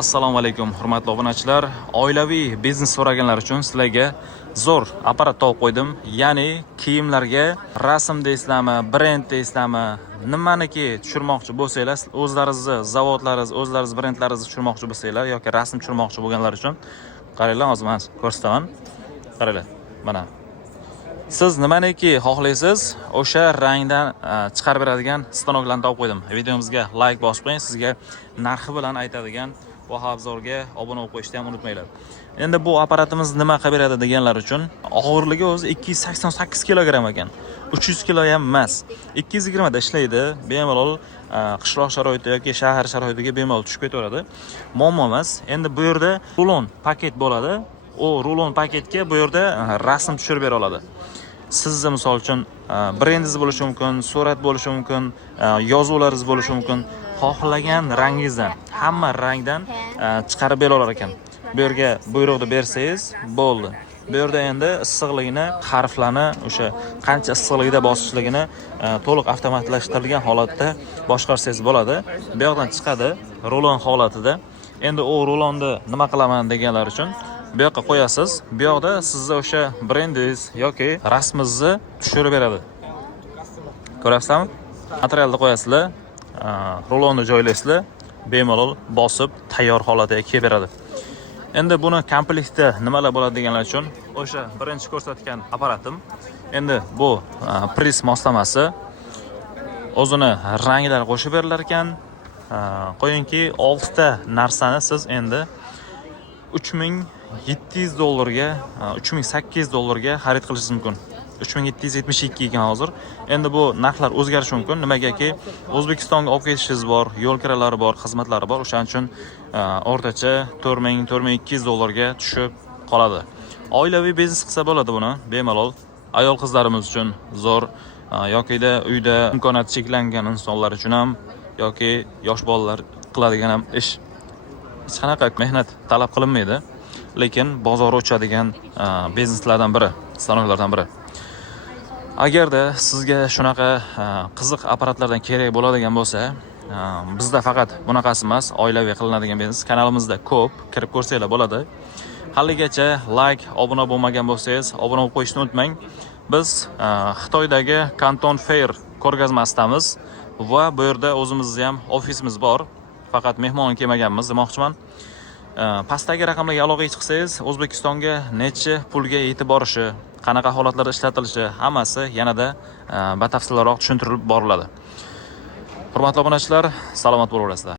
Assalomu alaykum, hurmatli obunachilar. Oilaviy biznes so'raganlar uchun sizlarga zo'r apparat topib qo'ydim. Ya'ni kiyimlarga rasm deysizlarmi, brend deysizlarmi, nimaniki tushirmoqchi bo'lsanglar, o'zlaringizni zavodlaringiz, o'zlaringiz brendlaringizni tushirmoqchi bo'lsanglar yoki rasm tushirmoqchi bo'lganlar uchun qaranglar, hozir men ko'rsataman. Qaranglar. Mana siz nimaniki xohlaysiz, o'sha rangdan chiqarib beradigan stanoklarni topib qo'ydim. Videomizga like bosib qo'ying, sizga narxi bilan aytadigan Vahabzorga obuna bo'lib qo'yishni ham unutmanglar. Endi bu apparatimiz nima qilib beradi deganlar uchun, og'irligi o'zi 288 kilogramm ekan. 300 kilo ham emas. 220 da ishlaydi. Bemalol qishloq sharoiti yoki shahar sharoitiga bemalol tushib ketaveradi. Muammo emas. Endi bu yerda rulon paket bo'ladi. O rulon paketga bu yerda rasm tushirib bera oladi. Sizni misol uchun brendingiz bo'lishi mumkin, surat bo'lishi mumkin, yozuvlaringiz bo'lishi mumkin. Xohlagan rangingizdan, hamma rangdan chiqarib bera olar ekan. Bu yerga buyruqni bersangiz bo'ldi. Bu yerda endi issiqligini, harflarni, o'sha qancha issiqligida bosishligini to'liq avtomatlashtirilgan holatda boshqarsangiz bo'ladi. Bu yoqdan chiqadi rulon holatida. Endi u rulonni nima qilaman deganlar uchun bu yoqqa qo'yasiz. Bu yoqda sizni o'sha brendingiz yoki rasmingizni tushirib beradi. Ko'rasizlarmi? Materialni qo'yasizlar, rulonni joylaysizlar, bemalol bosib tayyor holatiga kelib beradi. Endi buni komplektda nimalar bo'ladi deganlar uchun o'sha birinchi ko'rsatgan apparatim. Endi bu pris moslamasi o'zini ranglari qo'shib berilar ekan. Qo'yingki 6 ta narsani siz endi $3700 ga, $3800 xarid qilishingiz mumkin. 3772 ekan hozir. Endi bu narxlar o'zgarishi mumkin. Nimagaki O'zbekistonga olib ketishingiz bor, yo'l kiralari bor, xizmatlari bor. O'shaning uchun o'rtacha $4200 ga tushib qoladi. Oilaviy biznes qilsa bo'ladi buni, bemalol. Ayol qizlarimiz uchun zo'r, yoki-da uyda imkoniyati cheklangan insonlar uchun ham yoki yosh bolalar qiladigan ham ish. Hech qanaqa mehnat talab qilinmaydi, lekin bozor ochadigan bizneslardan biri, stanoklardan biri. Agarda sizga shunaqa qiziq apparatlardan kerak bo'ladigan bo'lsa, bizda faqat bunaqasi emas, oilaviy qilinadigan biznes kanalimizda ko'p, kirib ko'rsanglar bo'ladi. Haligacha like, obuna bo'lmagan bo'lsangiz, obuna bo'lib qo'yishni unutmang. Biz Xitoydagi Canton Fair ko'rgazmasidamiz va bu yerda o'zimizning ham ofisimiz bor. Faqat mehmon kelmaganmiz demoqchiman. Pastdagi raqamlarga aloqaga chiqsangiz, O'zbekistonga necha pulga yetib borishi, qanaqa holatlarda ishlatilishi, hammasi yanada batafsilroq tushuntirib boriladi. Hurmatli obunachilar, salomat bo'laverasizlar.